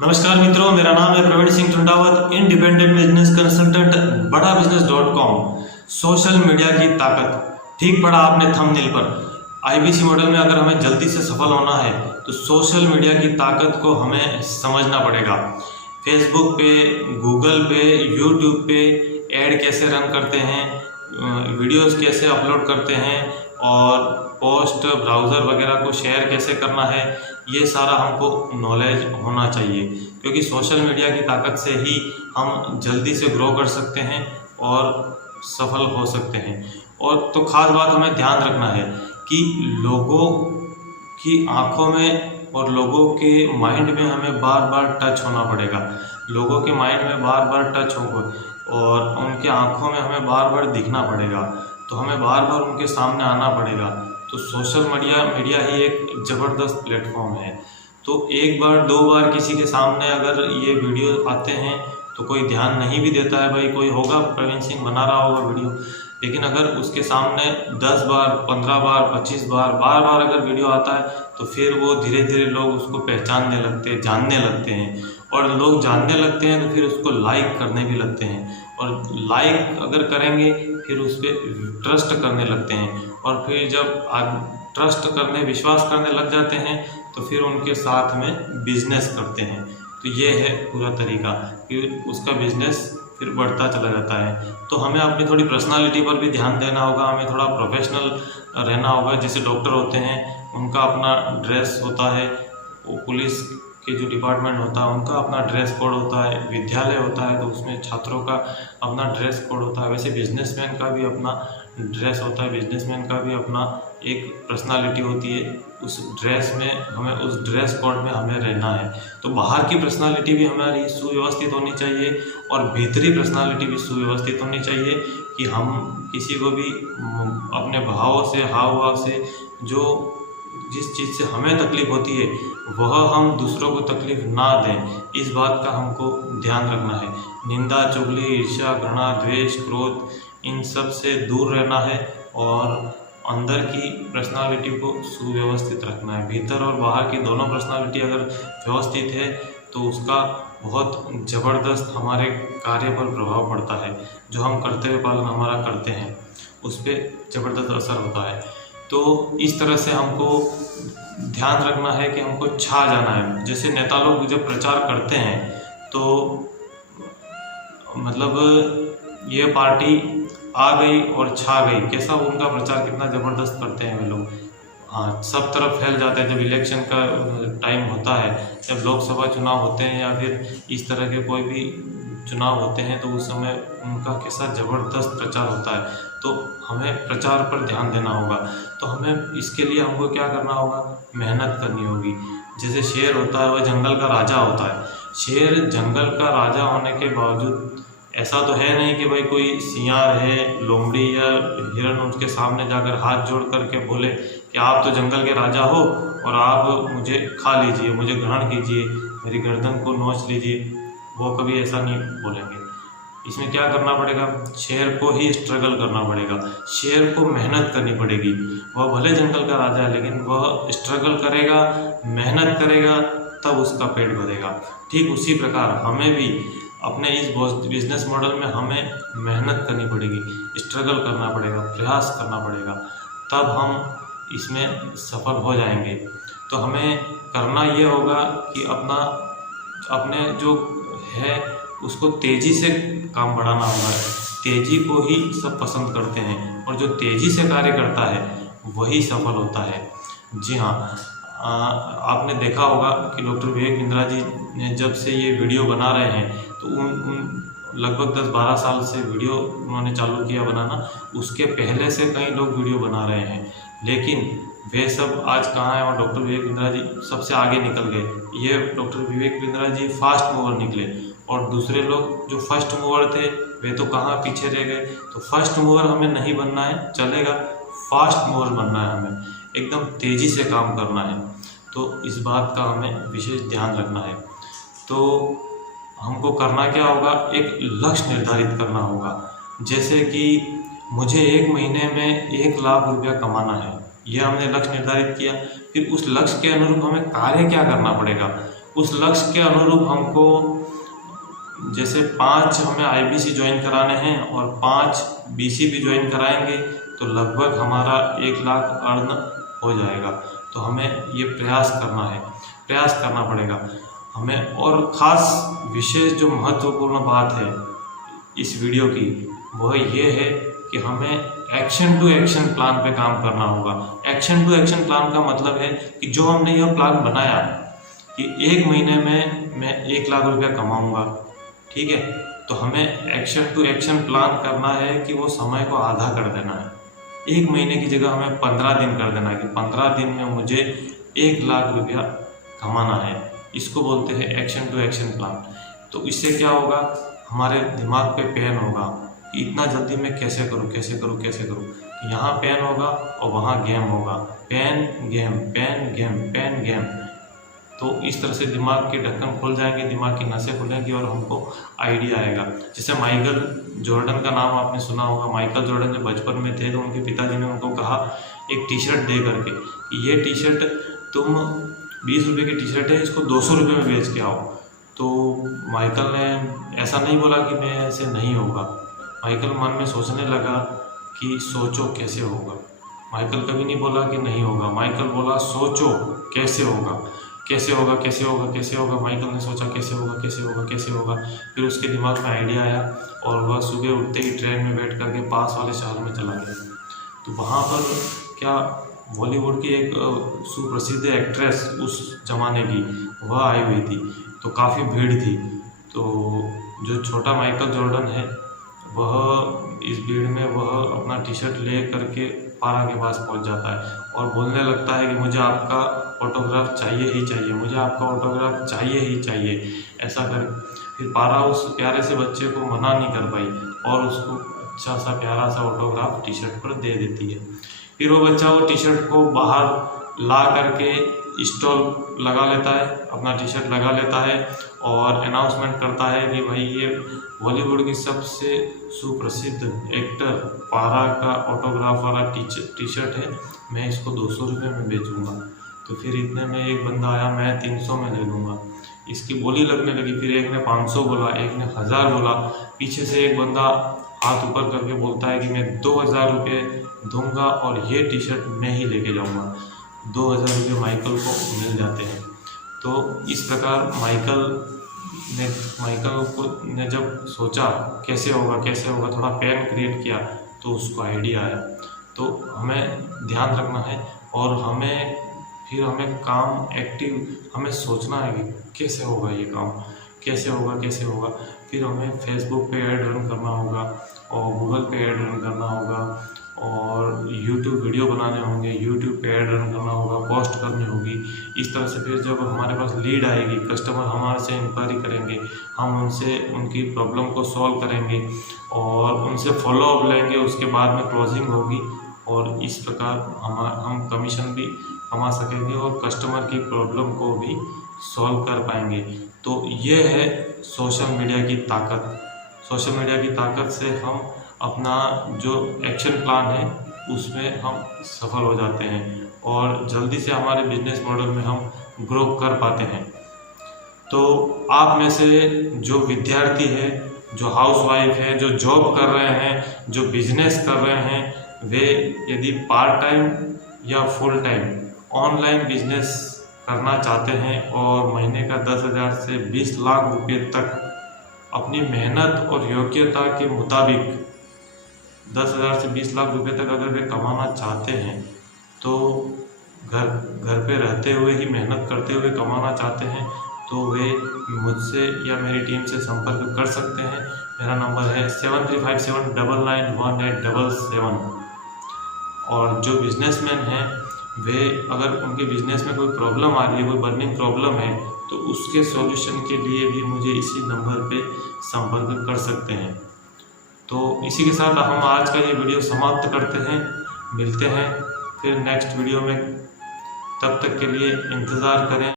नमस्कार मित्रों, मेरा नाम है Praveen Singh Tandawat, independent business consultant, बड़ा बिजनेस.com। सोशल मीडिया की ताकत, ठीक पढ़ा आपने थंबनेल पर। आईबीसी मॉडल में अगर हमें जल्दी से सफल होना है तो सोशल मीडिया की ताकत को हमें समझना पड़ेगा। फेसबुक पे, गूगल पे, यूट्यूब पे ऐड कैसे रन करते हैं, वीडियोस कैसे अपलोड करते हैं और पोस्ट ब्राउज़र वगैरह को शेयर कैसे करना है, ये सारा हमको नॉलेज होना चाहिए। क्योंकि सोशल मीडिया की ताकत से ही हम जल्दी से ग्रो कर सकते हैं और सफल हो सकते हैं। और तो ख़ास बात हमें ध्यान रखना है कि लोगों की आंखों में और लोगों के माइंड में हमें बार बार टच होना पड़ेगा। लोगों के माइंड में बार बार टच होगा और उनके आंखों में हमें बार बार दिखना पड़ेगा, तो हमें बार बार उनके सामने आना पड़ेगा। तो सोशल मीडिया ही एक ज़बरदस्त प्लेटफॉर्म है। तो एक बार दो बार किसी के सामने अगर ये वीडियो आते हैं तो कोई ध्यान नहीं भी देता है, भाई कोई होगा प्रवीण सिंह बना रहा होगा वीडियो, लेकिन अगर उसके सामने 10 बार, 15 बार, 25 बार, बार बार अगर वीडियो आता है तो फिर वो धीरे धीरे लोग उसको पहचानने लगते हैं, जानने लगते हैं। और लोग जानने लगते हैं तो फिर उसको लाइक करने भी लगते हैं, और लाइक अगर करेंगे फिर उस पर ट्रस्ट करने लगते हैं, और फिर जब ट्रस्ट करने, विश्वास करने लग जाते हैं तो फिर उनके साथ में बिजनेस करते हैं। तो ये है पूरा तरीका कि उसका बिजनेस फिर बढ़ता चला जाता है। तो हमें अपनी थोड़ी पर्सनालिटी पर भी ध्यान देना होगा, हमें थोड़ा प्रोफेशनल रहना होगा। जैसे डॉक्टर होते हैं, उनका अपना ड्रेस होता है, वो पुलिस के जो डिपार्टमेंट होता है उनका अपना ड्रेस कोड होता है, विद्यालय होता है तो उसमें छात्रों का अपना ड्रेस कोड होता है। वैसे बिजनेसमैन का भी अपना ड्रेस होता है, बिजनेसमैन का भी अपना एक पर्सनालिटी होती है। उस ड्रेस में हमें, उस ड्रेस कोड में हमें रहना है। तो बाहर की पर्सनालिटी भी हमारी सुव्यवस्थित होनी चाहिए और भीतरी पर्सनालिटी भी सुव्यवस्थित होनी चाहिए कि हम किसी को भी अपने भावों से, हाव भाव से, जो जिस चीज़ से हमें तकलीफ़ होती है वह हम दूसरों को तकलीफ़ ना दें, इस बात का हमको ध्यान रखना है। निंदा, चुगली, ईर्ष्या, घृणा, द्वेष, क्रोध, इन सब से दूर रहना है और अंदर की पर्सनालिटी को सुव्यवस्थित रखना है। भीतर और बाहर की दोनों पर्सनालिटी अगर व्यवस्थित है तो उसका बहुत ज़बरदस्त हमारे कार्य पर प्रभाव पड़ता है। जो हम कर्तव्य पालन हमारा करते हैं उस पर ज़बरदस्त असर होता है। तो इस तरह से हमको ध्यान रखना है कि हमको छा जाना है। जैसे नेता लोग जब प्रचार करते हैं तो मतलब ये पार्टी आ गई और छा गई, कैसा उनका प्रचार कितना ज़बरदस्त करते हैं वे लोग। हाँ, सब तरफ फैल जाते हैं। जब इलेक्शन का टाइम होता है, जब लोकसभा चुनाव होते हैं या फिर इस तरह के कोई भी चुनाव होते हैं तो उस समय उनका कैसा ज़बरदस्त प्रचार होता है। तो हमें प्रचार पर ध्यान देना होगा। तो हमें इसके लिए हमको क्या करना होगा, मेहनत करनी होगी। जैसे शेर होता है वह जंगल का राजा होता है। शेर जंगल का राजा होने के बावजूद ऐसा तो है नहीं कि भाई कोई सियार है, लोमड़ी या हिरन उसके सामने जाकर हाथ जोड़ करके बोले कि आप तो जंगल के राजा हो और आप मुझे खा लीजिए, मुझे ग्रहण कीजिए, मेरी गर्दन को नोच लीजिए। वो कभी ऐसा नहीं बोलेंगे। इसमें क्या करना पड़ेगा, शेर को ही स्ट्रगल करना पड़ेगा, शेर को मेहनत करनी पड़ेगी। वह भले जंगल का राजा है लेकिन वह स्ट्रगल करेगा, मेहनत करेगा, तब उसका पेट भरेगा। ठीक उसी प्रकार हमें भी अपने इस बिजनेस मॉडल में हमें मेहनत करनी पड़ेगी, स्ट्रगल करना पड़ेगा, प्रयास करना पड़ेगा, तब हम इसमें सफल हो जाएंगे। तो हमें करना ये होगा कि अपने जो है उसको तेज़ी से काम बढ़ाना होगा। तेज़ी को ही सब पसंद करते हैं और जो तेज़ी से कार्य करता है वही सफल होता है। जी हाँ, आपने देखा होगा कि डॉक्टर विवेक बिंद्रा जी ने जब से ये वीडियो बना रहे हैं तो उन लगभग 10-12 साल से वीडियो उन्होंने चालू किया बनाना। उसके पहले से कई लोग वीडियो बना रहे हैं, लेकिन वे सब आज कहाँ हैं और डॉक्टर विवेक बिंद्रा जी सबसे आगे निकल गए। ये doctor Vivek Bindra ji fast mover निकले और दूसरे लोग जो फर्स्ट मूवर थे वे तो कहाँ पीछे रह गए। तो फर्स्ट मूवर हमें नहीं बनना है, चलेगा, फास्ट मूवर बनना है, हमें एकदम तेज़ी से काम करना है। तो इस बात का हमें विशेष ध्यान रखना है। तो हमको करना क्या होगा, एक लक्ष्य निर्धारित करना होगा। जैसे कि मुझे 1 महीने में 1 लाख रुपया कमाना है, यह हमने लक्ष्य निर्धारित किया। फिर उस लक्ष्य के अनुरूप हमें कार्य क्या करना पड़ेगा, उस लक्ष्य के अनुरूप हमको जैसे 5 हमें IBC ज्वाइन कराने हैं और 5 BC भी ज्वाइन कराएंगे तो लगभग हमारा 1 लाख अर्न हो जाएगा। तो हमें ये प्रयास करना पड़ेगा हमें। और ख़ास विशेष जो महत्वपूर्ण बात है इस वीडियो की वह ये है कि हमें एक्शन टू एक्शन प्लान पे काम करना होगा। एक्शन टू एक्शन प्लान का मतलब है कि जो हमने यह प्लान बनाया कि 1 महीने में मैं 1 लाख रुपया कमाऊंगा, ठीक है, तो हमें एक्शन टू एक्शन प्लान करना है कि वो समय को आधा कर देना है। 1 महीने की जगह हमें 15 दिन कर देना है कि 15 दिन में मुझे 1 लाख रुपया कमाना है। इसको बोलते हैं एक्शन टू एक्शन प्लान। तो इससे क्या होगा, हमारे दिमाग पे पेन होगा कि इतना जल्दी मैं कैसे करूँ। यहाँ पेन होगा और वहाँ गेम होगा, पेन गेम। तो इस तरह से दिमाग के ढक्कन खुल जाएंगे, दिमाग की नसें खुलेंगी और हमको आइडिया आएगा। जैसे माइकल जॉर्डन का नाम आपने सुना होगा। माइकल जॉर्डन जब बचपन में थे तो उनके पिताजी ने उनको कहा एक टी-शर्ट दे करके कि ये टी-शर्ट तुम 20 रुपये की टी-शर्ट है, इसको 200 रुपये में बेच के आओ। तो माइकल ने ऐसा नहीं बोला कि मैं ऐसे नहीं होगा। माइकल मन में सोचने लगा कि सोचो कैसे होगा। माइकल कभी नहीं बोला कि नहीं होगा, माइकल बोला सोचो कैसे होगा। माइकल ने सोचा कैसे होगा। फिर उसके दिमाग में आइडिया आया और वह सुबह उठते ही ट्रेन में बैठ करके पास वाले शहर में चला गया। तो वहाँ पर क्या बॉलीवुड की एक सुप्रसिद्ध एक्ट्रेस उस जमाने की वह आई हुई थी, तो काफ़ी भीड़ थी। तो जो छोटा माइकल जॉर्डन है वह इस भीड़ में वह अपना टी-शर्ट ले करके पारा के पास पहुंच जाता है और बोलने लगता है कि मुझे आपका ऑटोग्राफ चाहिए ही चाहिए, ऐसा कर। फिर पारा उस प्यारे से बच्चे को मना नहीं कर पाई और उसको अच्छा सा प्यारा सा ऑटोग्राफ टी-शर्ट पर दे देती है। फिर वो बच्चा वो टी-शर्ट को बाहर ला करके स्टॉल लगा लेता है, अपना टी-शर्ट लगा लेता है और अनाउंसमेंट करता है कि भाई ये बॉलीवुड की सबसे सुप्रसिद्ध एक्टर पारा का ऑटोग्राफ वाला टी-शर्ट है, मैं इसको 200 रुपये में बेचूंगा। तो फिर इतने में एक बंदा आया, मैं 300 में ले लूँगा। इसकी बोली लगने लगी। फिर एक ने 500 बोला, एक ने 1000 बोला। पीछे से एक बंदा हाथ ऊपर करके बोलता है कि मैं 2000 रुपये दूंगा और ये टी-शर्ट मैं ही लेके जाऊंगा। 2000 रुपये माइकल को मिल जाते हैं। तो इस प्रकार माइकल ने जब सोचा कैसे होगा, थोड़ा पेन क्रिएट किया तो उसको आइडिया आया। तो हमें ध्यान रखना है और हमें हमें सोचना है कि कैसे होगा ये काम, कैसे होगा। फिर हमें फेसबुक पे ऐड रन करना होगा और गूगल पे ऐड रन करना होगा और यूट्यूब वीडियो बनाने होंगे, यूट्यूब पे ऐड रन करना होगा, पोस्ट करनी होगी। इस तरह से फिर जब हमारे पास लीड आएगी, कस्टमर हमारे से इंक्वायरी करेंगे, हम उनसे उनकी प्रॉब्लम को सॉल्व करेंगे और उनसे फॉलोअप लेंगे, उसके बाद में क्लोजिंग होगी और इस प्रकार हम कमीशन भी कमा सकेंगे और कस्टमर की प्रॉब्लम को भी सॉल्व कर पाएंगे। तो ये है सोशल मीडिया की ताकत। सोशल मीडिया की ताकत से हम अपना जो एक्शन प्लान है उसमें हम सफल हो जाते हैं और जल्दी से हमारे बिजनेस मॉडल में हम ग्रो कर पाते हैं। तो आप में से जो विद्यार्थी है, जो हाउसवाइफ है, जो जॉब कर रहे हैं, जो बिजनेस कर रहे हैं, वे यदि पार्ट टाइम या फुल टाइम ऑनलाइन बिजनेस करना चाहते हैं और महीने का 10,000 से 20 लाख रुपए तक अपनी मेहनत और योग्यता के मुताबिक 10,000 से 20 लाख रुपए तक अगर वे कमाना चाहते हैं, तो घर पे रहते हुए ही मेहनत करते हुए कमाना चाहते हैं, तो वे मुझसे या मेरी टीम से संपर्क कर सकते हैं। मेरा नंबर है 7357991877। और जो बिजनेसमैन हैं वे अगर उनके बिजनेस में कोई प्रॉब्लम आ रही है, कोई बर्निंग प्रॉब्लम है, तो उसके सॉल्यूशन के लिए भी मुझे इसी नंबर पे संपर्क कर सकते हैं। तो इसी के साथ हम आज का ये वीडियो समाप्त करते हैं। मिलते हैं फिर नेक्स्ट वीडियो में, तब तक के लिए इंतज़ार करें।